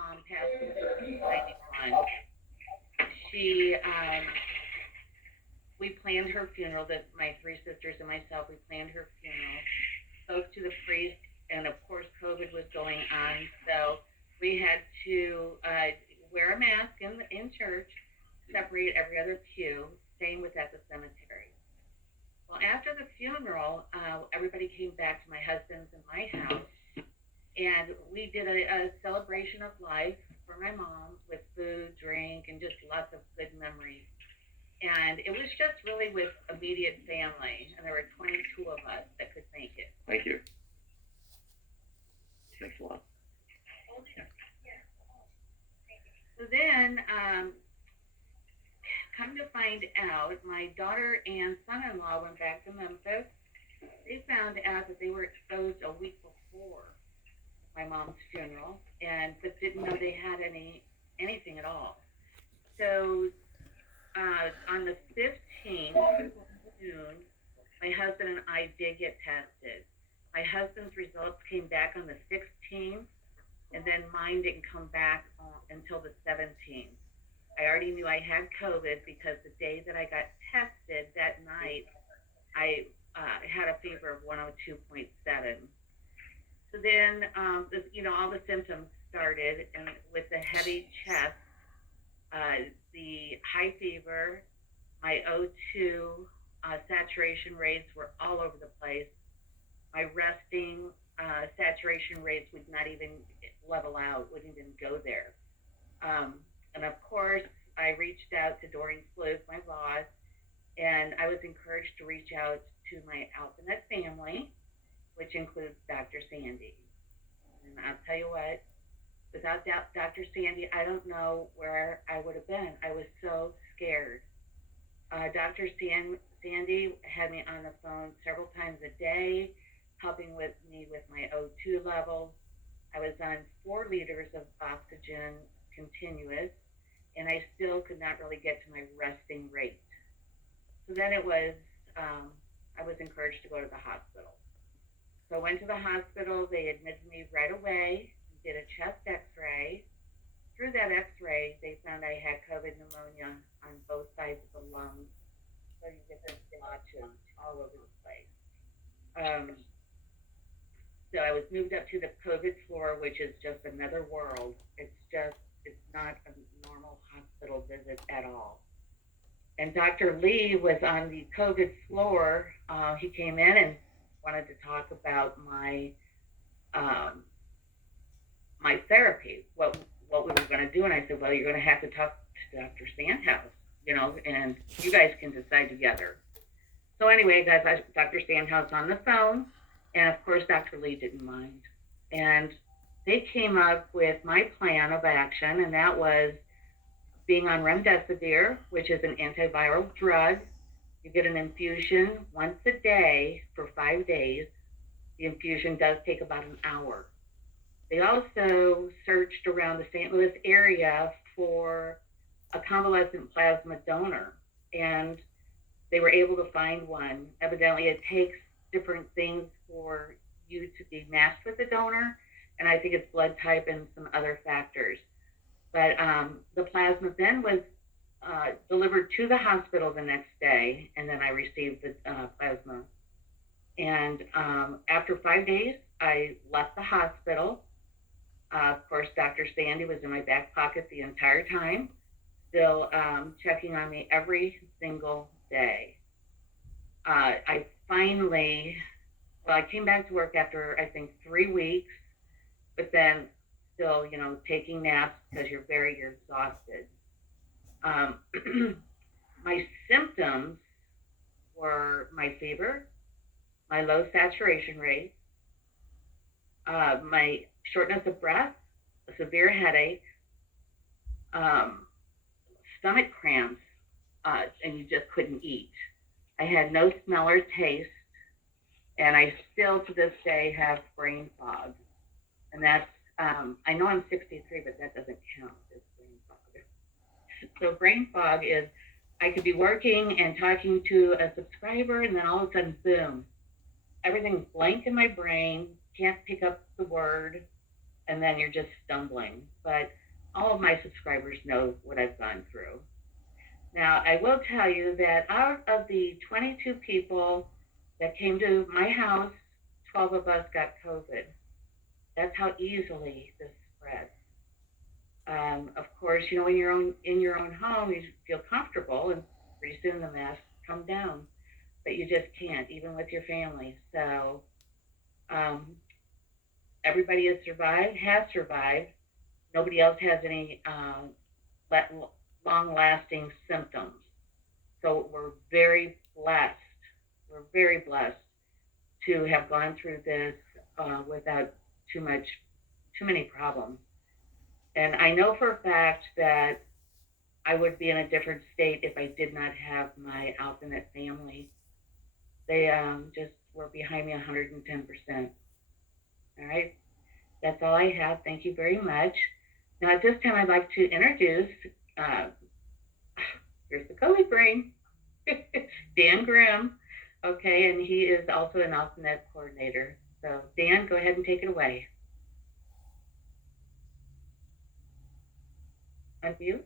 mom passed away in 91, she, we planned her funeral, that my three sisters and myself, we planned her funeral, spoke to the priest, and of course COVID was going on, so we had to wear a mask in church, separate every other pew, same with at the cemetery. Well, after the funeral, everybody came back to my husband's and my house, and we did a celebration of life for my mom with food, drink, and just lots of good memories. And it was just really with immediate family, and there were 22 of us that could make it. Thank you. Thanks a lot. So then, come to find out, my daughter and son-in-law went back to Memphis. They found out that they were exposed a week before my mom's funeral, but didn't know they had anything at all. So on the 15th of June, my husband and I did get tested. My husband's results came back on the 16th, and then mine didn't come back until the 17th. I already knew I had COVID because the day that I got tested that night, I had a fever of 102.7. So then, all the symptoms started, and with the heavy chest, the high fever, my O2 saturation rates were all over the place. My resting saturation rates would not even level out, wouldn't even go there. And of course, I reached out to Doreen Fluke, my boss, and I was encouraged to reach out to my Alphanet family, which includes Dr. Sandy. And I'll tell you what, without Dr. Sandy, I don't know where I would have been. I was so scared. Dr. Sandy had me on the phone several times a day, helping with me with my O2 levels. I was on 4 liters of oxygen continuous, and I still could not really get to my resting rate. So then it was, I was encouraged to go to the hospital. So I went to the hospital. They admitted me right away, did a chest x-ray. Through that x-ray, they found I had COVID pneumonia on both sides of the lungs. So you get the splotches all over the place. So I was moved up to the COVID floor, which is just another world. It's not a normal hospital visit at all. And Dr. Lee was on the COVID floor. He came in and wanted to talk about my my therapy, what we were going to do. And I said, well, you're going to have to talk to Dr. Sandhouse, and you guys can decide together. So anyway, guys, Dr. Sandhouse on the phone, and of course, Dr. Lee didn't mind. And they came up with my plan of action, and that was being on remdesivir, which is an antiviral drug. You get an infusion once a day for 5 days. The infusion does take about an hour. They also searched around the St. Louis area for a convalescent plasma donor, and they were able to find one. Evidently, it takes different things for you to be matched with a donor, and I think it's blood type and some other factors. But the plasma then was delivered to the hospital the next day, and then I received the plasma. And after 5 days, I left the hospital. Of course, Dr. Sandy was in my back pocket the entire time, still checking on me every single day. I came back to work after, I think, 3 weeks, but then still, taking naps because you're exhausted. My symptoms were my fever, my low saturation rate, my shortness of breath, a severe headache, stomach cramps, and you just couldn't eat. I had no smell or taste, and I still to this day have brain fog. And that's, I know I'm 63, but that doesn't count as brain fog. So brain fog is, I could be working and talking to a subscriber, and then all of a sudden, boom, everything's blank in my brain, can't pick up the word, and then you're just stumbling. But all of my subscribers know what I've gone through. Now, I will tell you that out of the 22 people that came to my house, 12 of us got COVID. That's how easily this spreads. Of course, when you're in your own home, you feel comfortable, and pretty soon the masks come down. But you just can't, even with your family. So um, everybody has survived. Has survived. Nobody else has any long-lasting symptoms. So we're very blessed. We're very blessed to have gone through this without too many problems. And I know for a fact that I would be in a different state if I did not have my Alphabet family. They just were behind me 110%. All right, that's all I have. Thank you very much. Now at this time, I'd like to introduce. Uh, Here's the COVID brain, Dan Grimm. Okay, and he is also an Alphabet coordinator. So Dan, go ahead and take it away. Unmute.